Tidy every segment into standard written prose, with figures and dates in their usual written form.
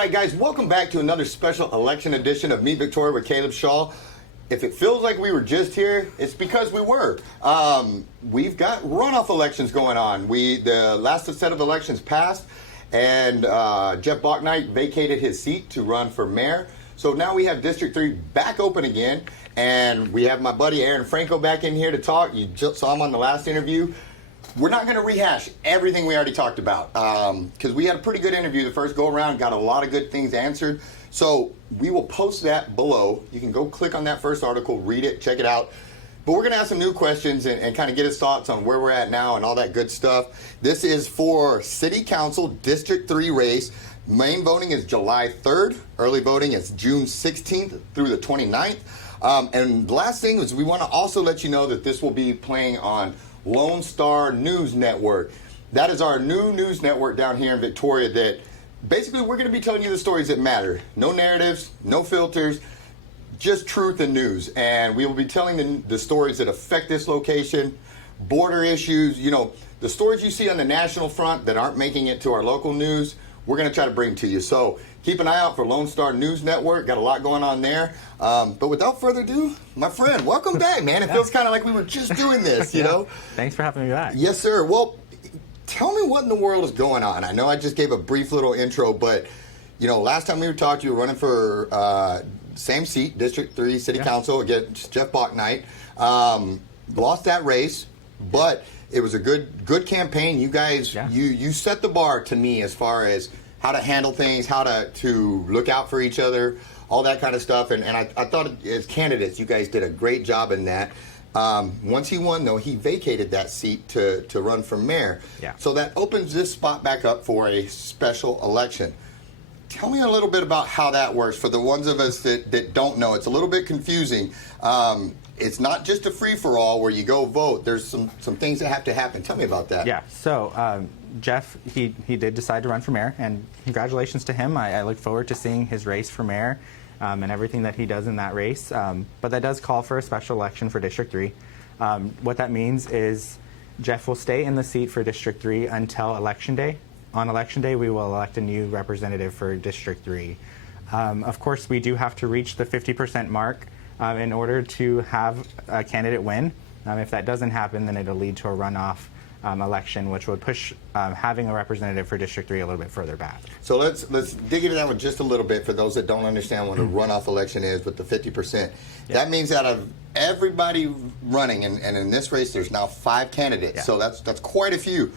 right, guys, welcome back to another special election edition of Meet Victoria with Caleb Shaw. If it feels like we were just here, it's because we were. We've got runoff elections going on. The last set of elections passed, and Jeff Bachnight vacated his seat to run for mayor. So now we have District 3 back open again, and we have my buddy Aaron Franco back in here to talk. You just saw him on the last interview. We're not going to rehash everything we already talked about because we had a pretty good interview the first go-around, got a lot of good things answered. So we will post that below. You can go click on that first article, read it, check it out. But we're going to ask some new questions and kind of get his thoughts on where we're at now and all that good stuff. This is for City Council District 3 race. Main voting is July 3rd. Early voting is June 16th through the 29th. And the last thing is we want to also let you know that this will be playing on Lone Star News Network. That is our new news network down here in Victoria that basically we're going to be telling you the stories that matter. No narratives, no filters, just truth and news. And we will be telling the stories that affect this location, border issues, the stories you see on the national front that aren't making it to our local news, we're going to try to bring to you. So keep an eye out for Lone Star News Network. Got a lot going on there. But without further ado, my friend, welcome back, man. It feels kind of like we were just doing this, you know? Thanks for having me back. Yes, sir. Well, tell me what in the world is going on. I know I just gave a brief little intro, but, last time we were talking, you were running for same seat, District 3 City Council against Jeff Bachnight. Lost that race, but it was a good campaign. You guys, you set the bar to me as far as how to handle things, how to look out for each other, all that kind of stuff. And I thought as candidates, you guys did a great job in that. Once he won, though, he vacated that seat to run for mayor. Yeah. So that opens this spot back up for a special election. Tell me a little bit about how that works for the ones of us that don't know. It's a little bit confusing. It's not just a free-for-all where you go vote. There's some things that have to happen. Tell me about that. Yeah, so Jeff, he did decide to run for mayor, and congratulations to him. I look forward to seeing his race for mayor and everything that he does in that race. But that does call for a special election for District 3. What that means is Jeff will stay in the seat for District 3 until Election Day. On Election Day, we will elect a new representative for District 3. Of course, we do have to reach the 50% mark in order to have a candidate win. If that doesn't happen, then it'll lead to a runoff election, which would push having a representative for District 3 a little bit further back. So let's dig into that one just a little bit for those that don't understand what a runoff election is with the 50%. Yeah. That means out of everybody running, and in this race there's now 5 candidates, so that's quite a few.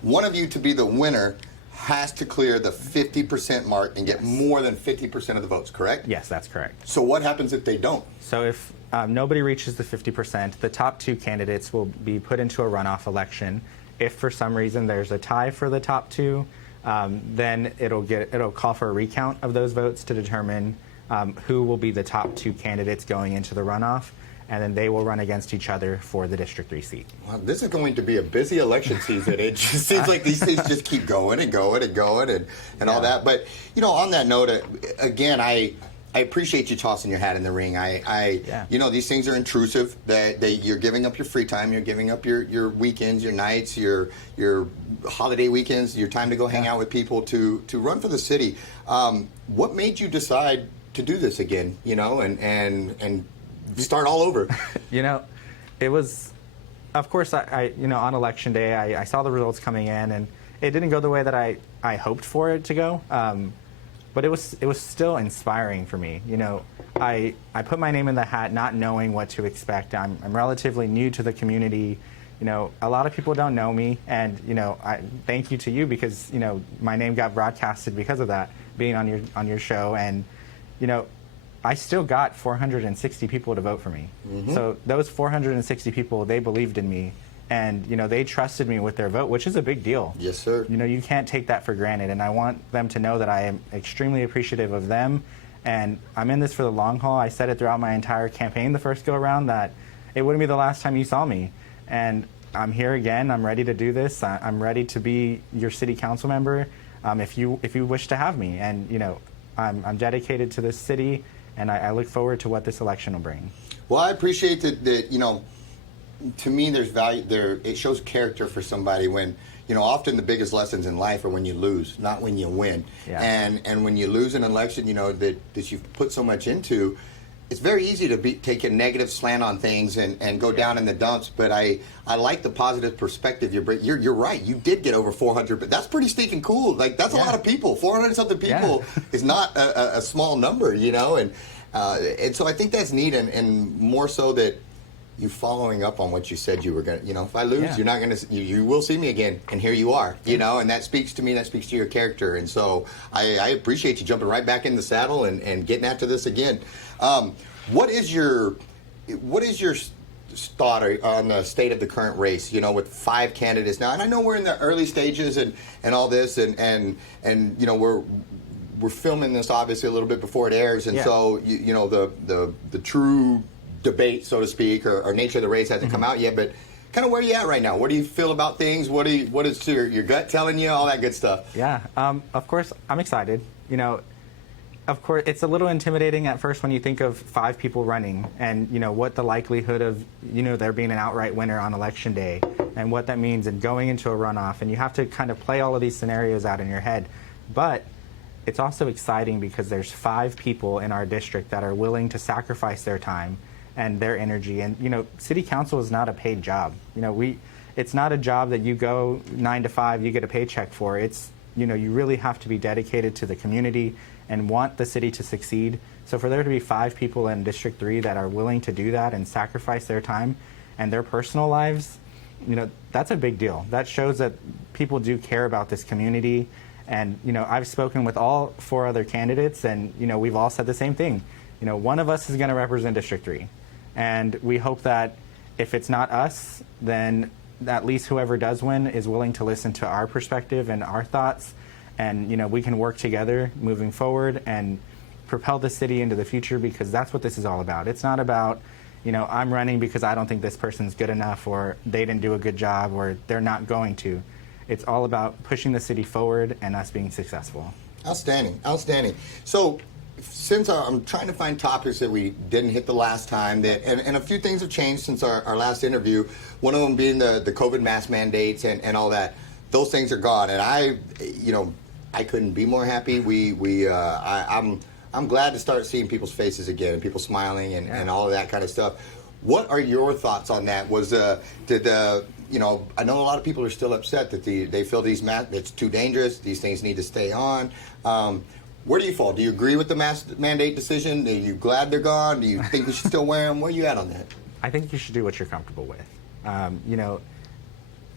One of you to be the winner has to clear the 50% mark and get more than 50% of the votes, correct? Yes, that's correct. So what happens if they don't? So if nobody reaches the 50%, the top 2 candidates will be put into a runoff election. If for some reason there's a tie for the top 2, then it'll call for a recount of those votes to determine who will be the top 2 candidates going into the runoff, and then they will run against each other for the District 3 seat. Wow, this is going to be a busy election season. It just seems like these things just keep going and going and going and all that. But, on that note, again, I appreciate you tossing your hat in the ring. These things are intrusive. That you're giving up your free time. You're giving up your weekends, your nights, your holiday weekends, your time to go hang out with people to run for the city. What made you decide to do this again, and start all over? It was, of course, on Election Day, I saw the results coming in, and it didn't go the way that I hoped for it to go. But it was still inspiring for me. I put my name in the hat not knowing what to expect. I'm relatively new to the community. A lot of people don't know me, and I thank you to you because my name got broadcasted because of that, being on your show, and I still got 460 people to vote for me. Mm-hmm. So those 460 people, they believed in me, and they trusted me with their vote, which is a big deal. Yes, sir. You can't take that for granted, and I want them to know that I am extremely appreciative of them, and I'm in this for the long haul. I said it throughout my entire campaign the first go around that it wouldn't be the last time you saw me, and I'm here again. I'm ready to do this. I'm ready to be your city council member if you wish to have me, and I'm dedicated to this city, and I look forward to what this election will bring. Well, I appreciate that to me, there's value there. It shows character for somebody when often the biggest lessons in life are when you lose, not when you win. Yeah. And when you lose an election, that you've put so much into, it's very easy to take a negative slant on things and go down in the dumps. But I like the positive perspective you bring. You're right. You did get over 400, but that's pretty stinking cool. Like, that's a lot of people. 400 something people is not a small number, and so I think that's neat, and more so that you following up on what you said you were going to, if I lose, you're not going to, you will see me again, and here you are, and that speaks to me, that speaks to your character, and so I appreciate you jumping right back in the saddle and getting after this again. What is your thought on the state of the current race, with 5 candidates now? And I know we're in the early stages and all this, and we're filming this obviously a little bit before it airs, and so the true debate, so to speak, or nature of the race hasn't come out yet, but kind of where are you at right now? What do you feel about things? What is your gut telling you? All that good stuff. Yeah, of course, I'm excited. Of course, it's a little intimidating at first when you think of 5 people running and, what the likelihood of, there being an outright winner on election day and what that means and going into a runoff. And you have to kind of play all of these scenarios out in your head. But it's also exciting because there's 5 people in our district that are willing to sacrifice their time and their energy. And, city council is not a paid job. It's not a job that you go 9 to 5, you get a paycheck for. It's, you really have to be dedicated to the community and want the city to succeed. So for there to be 5 people in District 3 that are willing to do that and sacrifice their time and their personal lives, that's a big deal. That shows that people do care about this community. And, I've spoken with all 4 other candidates, and, we've all said the same thing. One of us is going to represent District 3. And we hope that if it's not us, then at least whoever does win is willing to listen to our perspective and our thoughts. And, we can work together moving forward and propel the city into the future, because that's what this is all about. It's not about, I'm running because I don't think this person's good enough, or they didn't do a good job, or they're not going to. It's all about pushing the city forward and us being successful. Outstanding. So, since I'm trying to find topics that we didn't hit the last time, and a few things have changed since our last interview, one of them being the COVID mask mandates and all that. Those things are gone, and I couldn't be more happy. I'm glad to start seeing people's faces again and people smiling and all of that kind of stuff. What are your thoughts on that? I know a lot of people are still upset that they feel these masks, it's too dangerous, these things need to stay on. Where do you fall? Do you agree with the mask mandate decision? Are you glad they're gone? Do you think we should still wear them? Where are you at on that? I think you should do what you're comfortable with.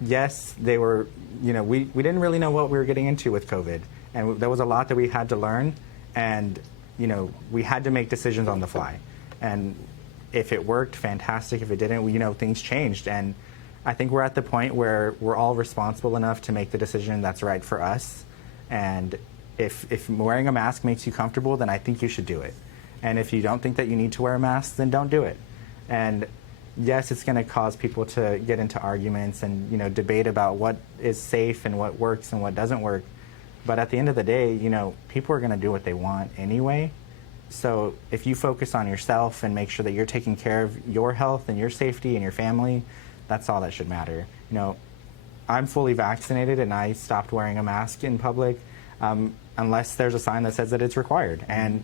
Yes, they were, we didn't really know what we were getting into with COVID. And there was a lot that we had to learn. And, we had to make decisions on the fly. And if it worked, fantastic. If it didn't, things changed. And I think we're at the point where we're all responsible enough to make the decision that's right for us. And if wearing a mask makes you comfortable, then I think you should do it. And if you don't think that you need to wear a mask, then don't do it. And yes, it's going to cause people to get into arguments and, debate about what is safe and what works and what doesn't work. But at the end of the day, people are going to do what they want anyway. So if you focus on yourself and make sure that you're taking care of your health and your safety and your family, that's all that should matter. I'm fully vaccinated and I stopped wearing a mask in public unless there's a sign that says that it's required. And,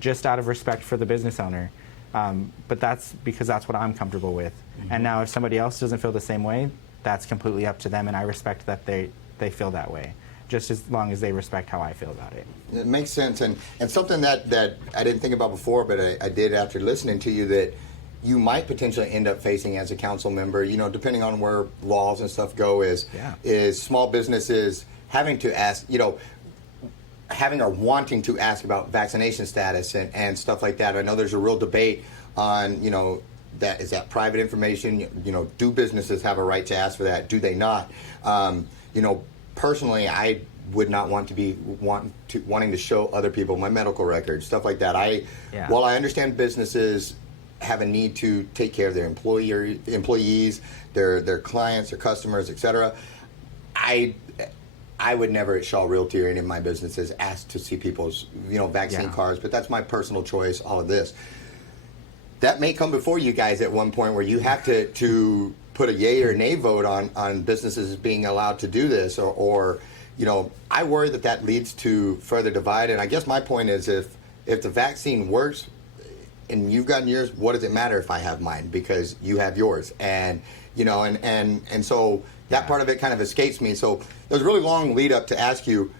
just out of respect for the business owner. But that's because that's what I'm comfortable with. Mm-hmm. And now if somebody else doesn't feel the same way, that's completely up to them, and I respect that they feel that way, just as long as they respect how I feel about it. It makes sense, and something that I didn't think about before, but I did after listening to you, that you might potentially end up facing as a council member, depending on where laws and stuff go, is small businesses having to ask, having or wanting to ask about vaccination status and stuff like that. I know there's a real debate on, that is that private information. Do businesses have a right to ask for that? Do they not? Personally, I would not want to be wanting to show other people my medical records, stuff like that. While I understand businesses have a need to take care of their employees, their clients, their customers, etc. I would never at Shaw Realty or any of my businesses ask to see people's vaccine cards, but that's my personal choice. All of this. that may come before you guys at one point where you have to put a yay or nay vote on businesses being allowed to do this, or I worry that leads to further divide. And I guess my point is, if the vaccine works and you've gotten yours, what does it matter if I have mine, because you have yours? And and so that part of it kind of escapes me. So there's a really long lead up to ask you,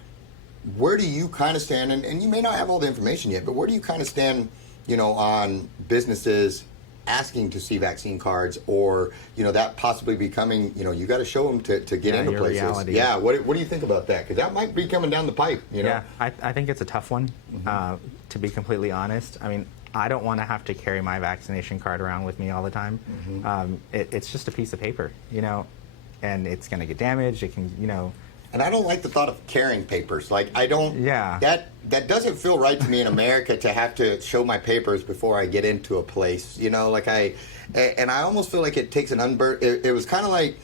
where do you kind of stand, and you may not have all the information yet, but where do you kind of stand on businesses asking to see vaccine cards, or that possibly becoming, you got to show them to get into places. Reality. Yeah, what do you think about that? Because that might be coming down the pipe. Yeah, I think it's a tough one. To be completely honest, I mean, I don't want to have to carry my vaccination card around with me all the time. It's just a piece of paper, and it's going to get damaged. It can, And I don't like the thought of carrying papers. Like, I don't. Yeah. That doesn't feel right to me in America, to have to show my papers before I get into a place. And I almost feel like it takes an It was kind of like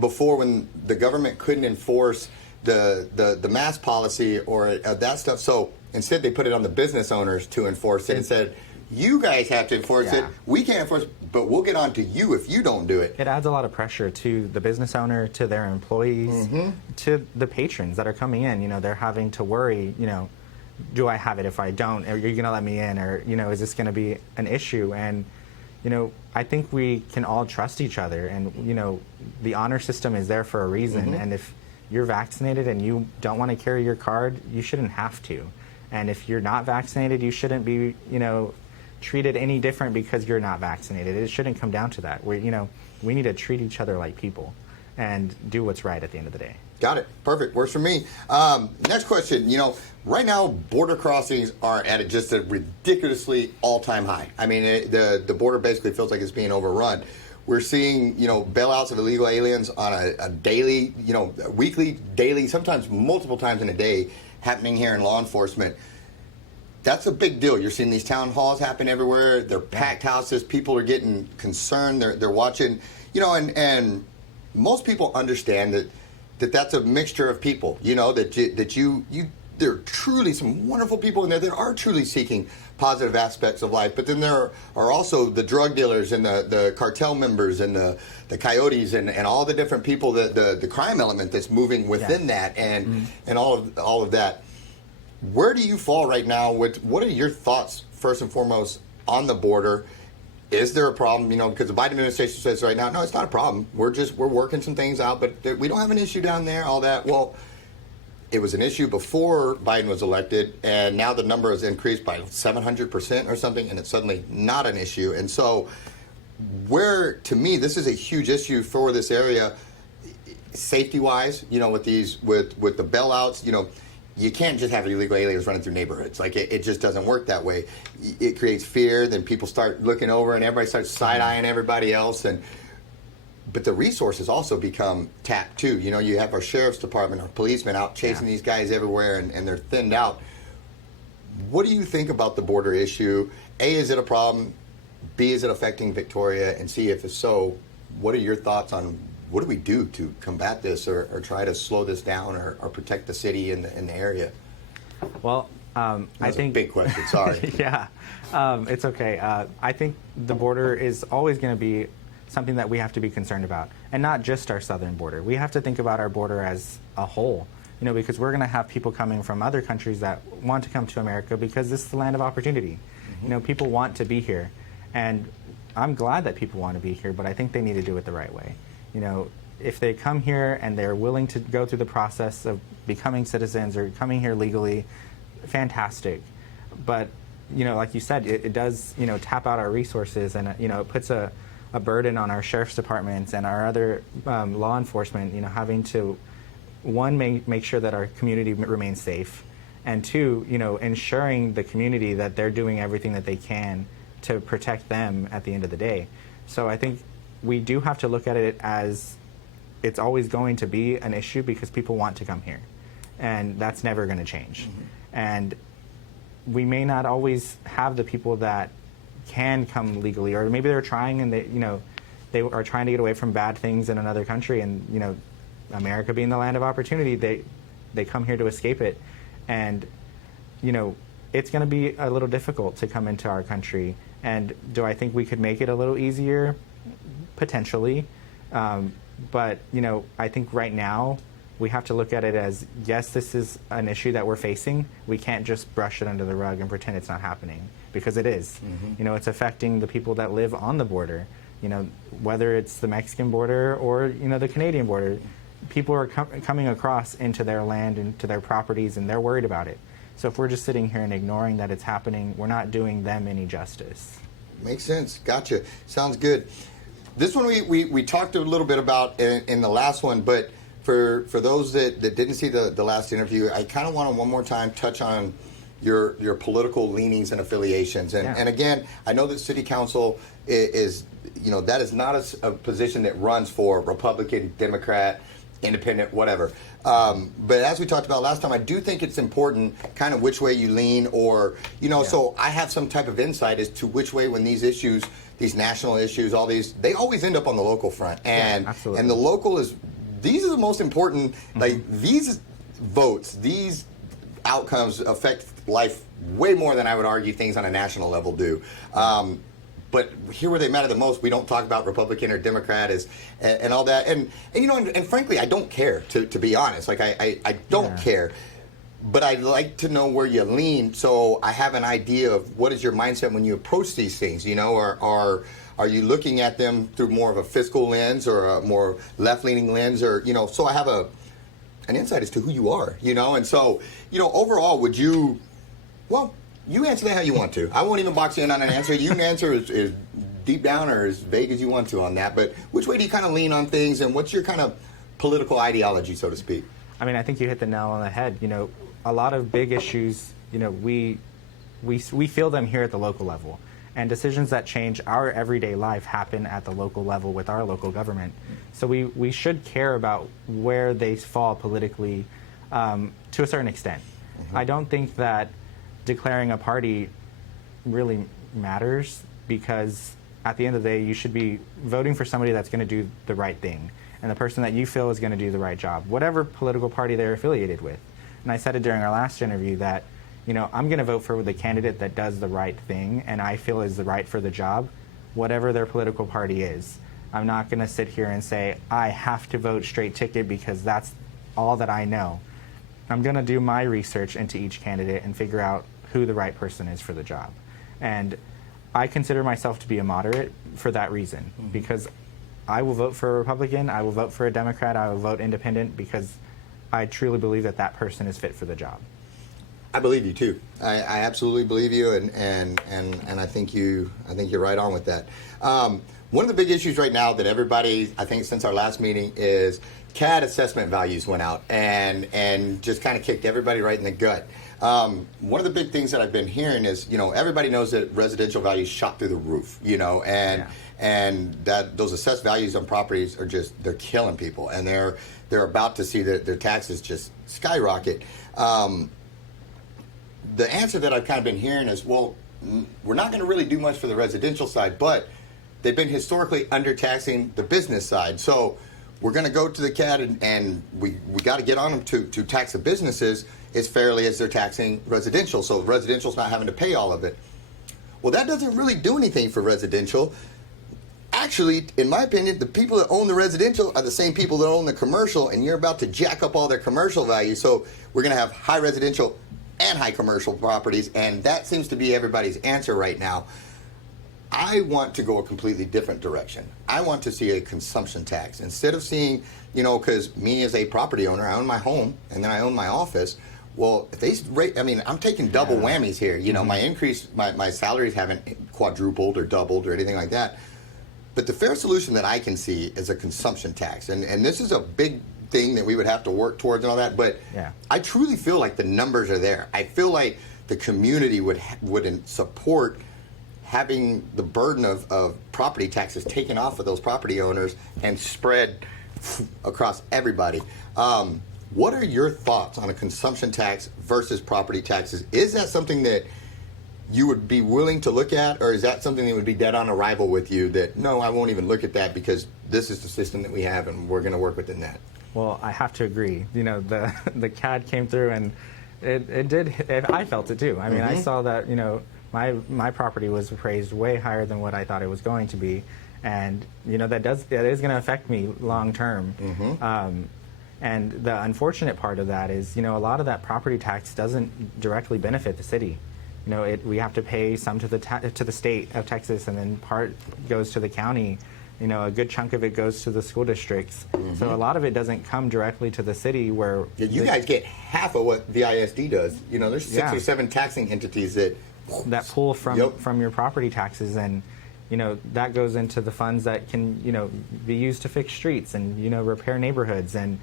before, when the government couldn't enforce the mask policy or that stuff. So instead, they put it on the business owners to enforce it and said, you guys have to enforce it. We can't enforce it, but we'll get on to you if you don't do it. It adds a lot of pressure to the business owner, to their employees, to the patrons that are coming in. They're having to worry, do I have it if I don't? Are you going to let me in? Or, is this going to be an issue? And, I think we can all trust each other. And, the honor system is there for a reason. And if you're vaccinated and you don't want to carry your card, you shouldn't have to. And if you're not vaccinated, you shouldn't be, treated any different because you're not vaccinated. It shouldn't come down to that. We need to treat each other like people and do what's right at the end of the day. Got it. Perfect. Works for me. Next question. Right now, border crossings are at just a ridiculously all-time high. I mean, the border basically feels like it's being overrun. We're seeing, bailouts of illegal aliens on a daily, weekly, daily, sometimes multiple times in a day happening here in law enforcement. That's a big deal. You're seeing these town halls happen everywhere. They're packed houses. People are getting concerned. They're watching, and most people understand that's a mixture of people. There are truly some wonderful people in there that are truly seeking positive aspects of life. But then there are also the drug dealers and the cartel members and the coyotes and all the different people, the crime element that's moving within that and all of that. Where do you fall right now? What are your thoughts, first and foremost, on the border? Is there a problem? Because the Biden administration says right now, no, it's not a problem. We're working some things out, but we don't have an issue down there, all that. Well, it was an issue before Biden was elected, and now the number has increased by 700% or something, and it's suddenly not an issue. And so to me, this is a huge issue for this area, safety-wise, with the bailouts, you can't just have illegal aliens running through neighborhoods. Like, it just doesn't work that way. It creates fear. Then people start looking over, and everybody starts side-eyeing everybody else. But the resources also become tapped, too. You have our sheriff's department, our policemen out chasing these guys everywhere, and they're thinned out. What do you think about the border issue? A, is it a problem? B, is it affecting Victoria? And C, if it's so, what are your thoughts on what do we do to combat this or try to slow this down or protect the city in the area? Well, I think... a big question, sorry. Yeah, it's okay. I think the border is always going to be something that we have to be concerned about, and not just our southern border. We have to think about our border as a whole, because we're going to have people coming from other countries that want to come to America because this is the land of opportunity. People want to be here, and I'm glad that people want to be here, but I think they need to do it the right way. If they come here and they're willing to go through the process of becoming citizens or coming here legally, fantastic. But, like you said, it does, tap out our resources, and, it puts a burden on our sheriff's departments and our other law enforcement, having to, one, make sure that our community remains safe, and two, ensuring the community that they're doing everything that they can to protect them at the end of the day. So I think we do have to look at it as it's always going to be an issue because people want to come here, and that's never going to change. And we may not always have the people that can come legally, or maybe they're trying and they are trying to get away from bad things in another country, and America being the land of opportunity, they come here to escape it, and it's going to be a little difficult to come into our country And do I think we could make it a little easier? Potentially. But, I think right now we have to look at it as, yes, this is an issue that we're facing. We can't just brush it under the rug and pretend it's not happening, because it is. It's affecting the people that live on the border. Whether it's the Mexican border or, the Canadian border, people are coming across into their land, into their properties, and they're worried about it. So if we're just sitting here and ignoring that it's happening, we're not doing them any justice. Makes sense. Gotcha. Sounds good. This one we talked a little bit about in the last one, but for those that didn't see the last interview, I kind of want to one more time touch on your political leanings and affiliations. And again, I know that city council is that is not a position that runs for Republican, Democrat, independent, whatever. But as we talked about last time, I do think it's important kind of which way you lean, or, so I have some type of insight as to which way when these issues, these national issues, all these, they always end up on the local front. And and the local these are the most important, like these votes, these outcomes affect life way more than I would argue things on a national level do. But here where they matter the most, we don't talk about Republican or Democrat and all that. And frankly, I don't care, to be honest. Like, I don't care. But I'd like to know where you lean, so I have an idea of what is your mindset when you approach these things. Are you looking at them through more of a fiscal lens or a more left-leaning lens, or so I have an insight as to who you are. And so overall, would you? Well, you answer that how you want to. I won't even box you in on an answer. You can answer as deep down or as vague as you want to on that. But which way do you kind of lean on things, and what's your kind of political ideology, so to speak? I mean, I think you hit the nail on the head. A lot of big issues, we feel them here at the local level. And decisions that change our everyday life happen at the local level with our local government. So we should care about where they fall politically to a certain extent. I don't think that declaring a party really matters, because at the end of the day, you should be voting for somebody that's going to do the right thing, and the person that you feel is going to do the right job, whatever political party they're affiliated with. And I said it during our last interview that, I'm going to vote for the candidate that does the right thing and I feel is the right for the job, whatever their political party is. I'm not going to sit here and say, I have to vote straight ticket because that's all that I know. I'm going to do my research into each candidate and figure out who the right person is for the job. And I consider myself to be a moderate for that reason, because I will vote for a Republican, I will vote for a Democrat, I will vote independent, because I truly believe that that person is fit for the job. I believe you too. I absolutely believe you, and I think you're right on with that. One of the big issues right now that everybody, I think since our last meeting, is CAD assessment values went out and just kind of kicked everybody right in the gut. One of the big things that I've been hearing is, everybody knows that residential values shot through the roof, and that those assessed values on properties are they're killing people, and they're about to see their taxes just skyrocket. The answer that I've kind of been hearing is, well, we're not going to really do much for the residential side, but they've been historically undertaxing the business side. So we're going to go to the CAD and we got to get on them to tax the businesses as fairly as they're taxing residential. So residential's not having to pay all of it. Well, that doesn't really do anything for residential. Actually, in my opinion, the people that own the residential are the same people that own the commercial, and you're about to jack up all their commercial value. So we're going to have high residential and high commercial properties, and that seems to be everybody's answer right now. I want to go a completely different direction. I want to see a consumption tax. Instead of seeing, because me as a property owner, I own my home and then I own my office. Well, if they rate, I'm taking double whammies here. My increase, my salaries haven't quadrupled or doubled or anything like that. But the fair solution that I can see is a consumption tax. And this is a big thing that we would have to work towards and all that, but I truly feel like the numbers are there. I feel like the community would support having the burden of property taxes taken off of those property owners and spread across everybody. What are your thoughts on a consumption tax versus property taxes? Is that something that you would be willing to look at, or is that something that would be dead on arrival with you, that no, I won't even look at that because this is the system that we have and we're going to work within that? Well, I have to agree. The CAD came through and It did. I felt it too. I mean, I saw that, my property was appraised way higher than what I thought it was going to be, and that is going to affect me long term. And the unfortunate part of that is, a lot of that property tax doesn't directly benefit the city. We have to pay some to the state of Texas, and then part goes to the county. A good chunk of it goes to the school districts. So a lot of it doesn't come directly to the city where... Yeah, you guys get half of what the ISD does. There's 6 or 7 taxing entities that pull from your property taxes, and that goes into the funds that can be used to fix streets and repair neighborhoods, and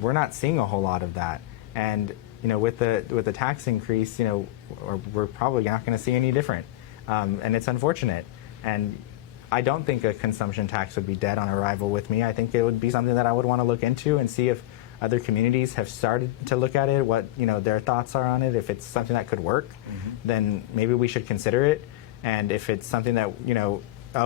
we're not seeing a whole lot of that. And with the tax increase, we're probably not going to see any different, and it's unfortunate. And I don't think a consumption tax would be dead on arrival with me. I think it would be something that I would want to look into and see if other communities have started to look at it, what their thoughts are on it. If it's something that could work, then maybe we should consider it. And if it's something that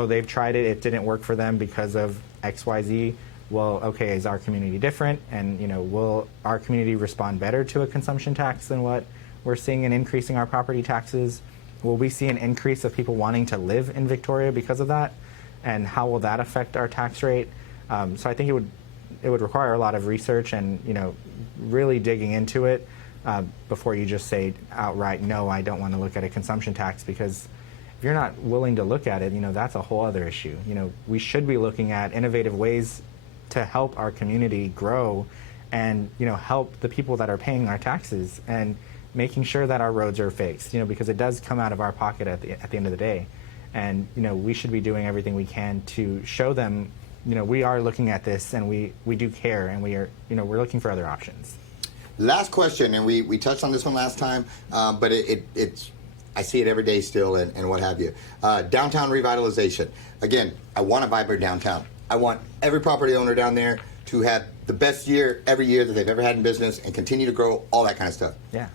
they've tried it, it didn't work for them because of XYZ, well, okay, is our community different? And will our community respond better to a consumption tax than what we're seeing in increasing our property taxes? Will we see an increase of people wanting to live in Victoria because of that? And how will that affect our tax rate? So I think it would require a lot of research and really digging into it before you just say outright, no, I don't want to look at a consumption tax, because if you're not willing to look at it, that's a whole other issue. We should be looking at innovative ways to help our community grow and help the people that are paying our taxes, and making sure that our roads are fixed, because it does come out of our pocket at the end of the day. And we should be doing everything we can to show them we are looking at this, and we do care, and we're looking for other options. Last question, and we touched on this one last time, but it's I see it every day still, and what have you. Downtown revitalization. Again, I want a vibrant downtown. I want every property owner down there to have the best year every year that they've ever had in business and continue to grow, all that kind of stuff. Yeah.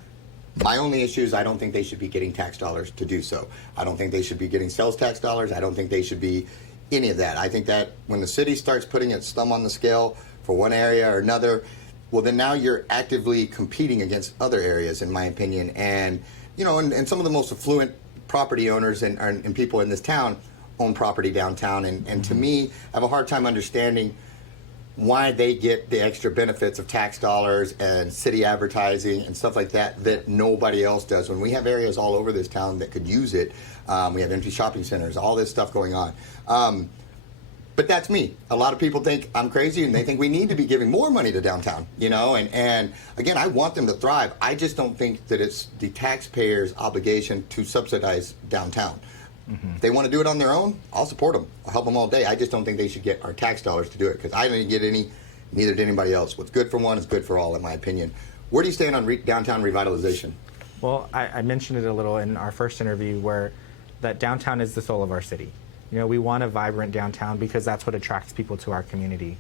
My only issue is I don't think they should be getting tax dollars to do so. I don't think they should be getting sales tax dollars. I don't think they should be any of that. I think that when the city starts putting its thumb on the scale for one area or another, well, then now you're actively competing against other areas, in my opinion. And, and some of the most affluent property owners and people in this town own property downtown. And to me, I have a hard time understanding why they get the extra benefits of tax dollars and city advertising and stuff like that nobody else does, when we have areas all over this town that could use it. We have empty shopping centers, all this stuff going on. But that's me. A lot of people think I'm crazy, and they think we need to be giving more money to downtown, and again, I want them to thrive. I just don't think that it's the taxpayers' obligation to subsidize downtown. If they want to do it on their own, I'll support them. I'll help them all day. I just don't think they should get our tax dollars to do it, because I didn't get any, neither did anybody else. What's good for one is good for all, in my opinion. Where do you stand on downtown revitalization? Well, I mentioned it a little in our first interview, where that downtown is the soul of our city. We want a vibrant downtown because that's what attracts people to our community.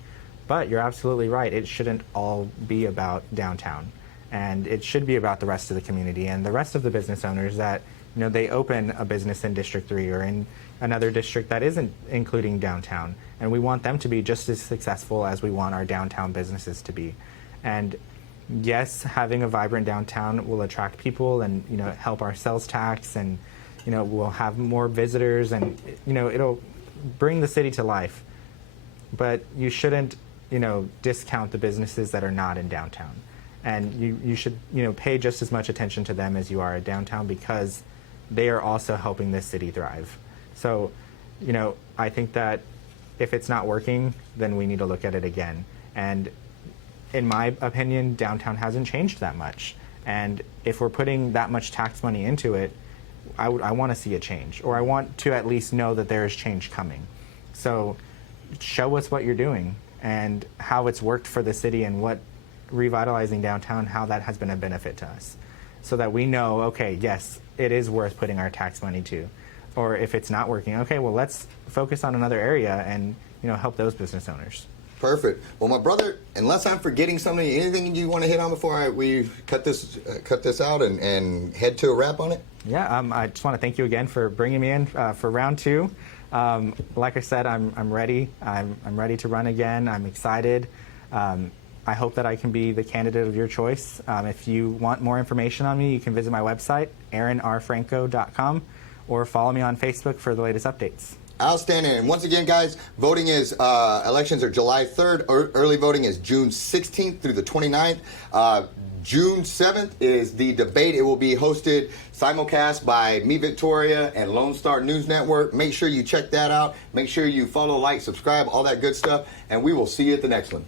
But you're absolutely right. It shouldn't all be about downtown. And it should be about the rest of the community and the rest of the business owners that they open a business in District 3 or in another district that isn't including downtown. And we want them to be just as successful as we want our downtown businesses to be. And yes, having a vibrant downtown will attract people and, help our sales tax, and, we'll have more visitors, and, it'll bring the city to life. But you shouldn't, discount the businesses that are not in downtown. And you should, pay just as much attention to them as you are at downtown, because they are also helping this city thrive. So, I think that if it's not working, then we need to look at it again. And in my opinion, downtown hasn't changed that much. And if we're putting that much tax money into it, I want to see a change, or I want to at least know that there is change coming. So show us what you're doing and how it's worked for the city, and what revitalizing downtown, how that has been a benefit to us, so that we know, okay, yes, it is worth putting our tax money to. Or if it's not working, okay, well, let's focus on another area and help those business owners. Perfect. Well, my brother, unless I'm forgetting something, anything you want to hit on before we cut this out and head to a wrap on it? Yeah, I just want to thank you again for bringing me in for round 2. Like I said, I'm ready. I'm ready to run again. I'm excited. I I hope that I can be the candidate of your choice. If you want more information on me, you can visit my website, aaronrfranco.com, or follow me on Facebook for the latest updates. Outstanding. And once again, guys, voting is, elections are July 3rd. Early voting is June 16th through the 29th. June 7th is the debate. It will be hosted simulcast by Me Victoria and Lone Star News Network. Make sure you check that out. Make sure you follow, like, subscribe, all that good stuff. And we will see you at the next one.